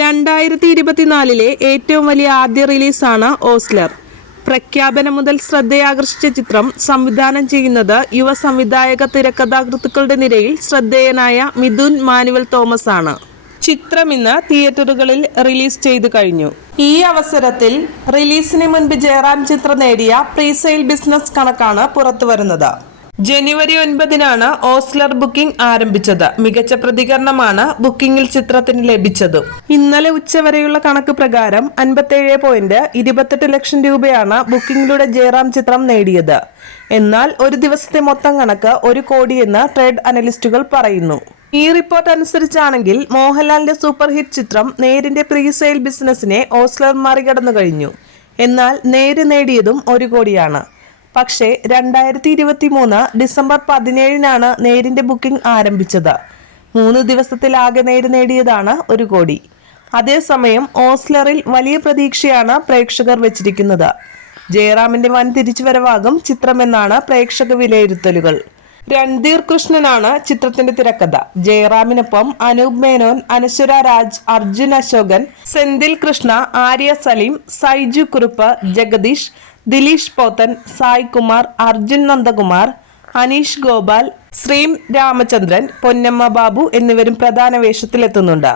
രണ്ടായിരത്തി ഇരുപത്തിനാലിലെ ഏറ്റവും വലിയ ആദ്യ റിലീസാണ് ഓസ്ലർ. പ്രഖ്യാപനം മുതൽ ശ്രദ്ധയാകർഷിച്ച ചിത്രം സംവിധാനം ചെയ്യുന്നത് യുവ സംവിധായക തിരക്കഥാകൃത്തുക്കളുടെ നിരയിൽ ശ്രദ്ധേയനായ മിഥുൻ മാനുവൽ തോമസ് ആണ് ചിത്രം ഇന്ന് തിയേറ്ററുകളിൽ റിലീസ് ചെയ്തു കഴിഞ്ഞു. ഈ അവസരത്തിൽ റിലീസിന് മുൻപ് ജയറാം ചിത്രം നേടിയ പ്രീസെയിൽ ബിസിനസ് കണക്കാണ് പുറത്തുവരുന്നത്. ജനുവരി ഒൻപതിനാണ് ഓസ്ലർ ബുക്കിംഗ് ആരംഭിച്ചത്. മികച്ച പ്രതികരണമാണ് ബുക്കിംഗിൽ ചിത്രത്തിന് ലഭിച്ചത്. ഇന്നലെ ഉച്ചവരെയുള്ള കണക്ക് പ്രകാരം അൻപത്തേഴ് പോയിന്റ് ഇരുപത്തെട്ട് ലക്ഷം രൂപയാണ് ബുക്കിംഗിലൂടെ ജയറാം ചിത്രം നേടിയത്. എന്നാൽ ഒരു ദിവസത്തെ മൊത്തം കണക്ക് ഒരു കോടിയെന്ന് ട്രേഡ് അനലിസ്റ്റുകൾ പറയുന്നു. ഈ റിപ്പോർട്ട് അനുസരിച്ചാണെങ്കിൽ മോഹൻലാലിന്റെ സൂപ്പർ ഹിറ്റ് ചിത്രം നേരിന്റെ പ്രീ സെയിൽ ബിസിനസിനെ ഓസ്ലർ മറികടന്നു കഴിഞ്ഞു എന്നാൽ നേര് നേടിയതും ഒരു കോടിയാണ്. പക്ഷേ രണ്ടായിരത്തി ഇരുപത്തി മൂന്ന് ഡിസംബർ പതിനേഴിനാണ് നേരിന്റെ ബുക്കിംഗ് ആരംഭിച്ചത്. മൂന്ന് ദിവസത്തിലാകെ നേര് നേടിയതാണ് ഒരു കോടി. അതേസമയം ഓസ്ലറിൽ വലിയ പ്രതീക്ഷയാണ് പ്രേക്ഷകർ വെച്ചിരിക്കുന്നത്. ജയറാമിന്റെ വൻ തിരിച്ചുവരവാകും ചിത്രമെന്നാണ് പ്രേക്ഷക വിലയിരുത്തലുകൾ. രൺധീർ കൃഷ്ണനാണ് ചിത്രത്തിന്റെ തിരക്കഥ. ജയറാമിനൊപ്പം അനൂപ് മേനോൻ അനശ്വര രാജ് അർജുൻ അശോകൻ സെന്തിൽ കൃഷ്ണ ആര്യ സലീം സൈജു കുറുപ്പ് ജഗദീഷ് ദിലീഷ് പോത്തൻ സായ് കുമാർ അർജുൻ നന്ദകുമാർ അനീഷ് ഗോപാൽ ശ്രീം രാമചന്ദ്രൻ പൊന്നമ്മ ബാബു എന്നിവരും പ്രധാന വേഷത്തിലെത്തുന്നുണ്ട്.